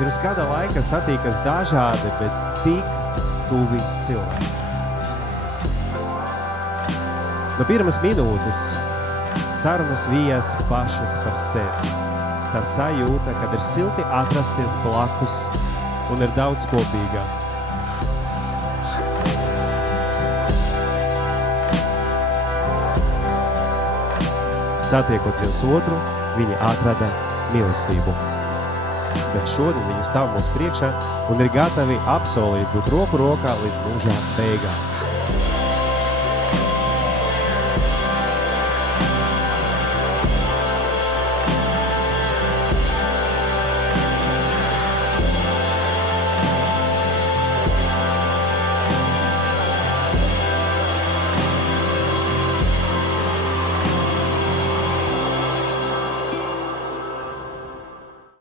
Pirms kāda laika satīkas dažādi, bet tik tuvi cilvēki. No pirmas minūtes sarunas vijās pašas par sevi. Tā sajūta, kad ir silti atrasties blakus un ir daudz kopīgā. Satiekot viens otru, viņi atrada mīlestību. Bet šodien viņi stāv mūsu priekšā un ir gatavi apsolīt būt roku rokā līdz mūža beigām.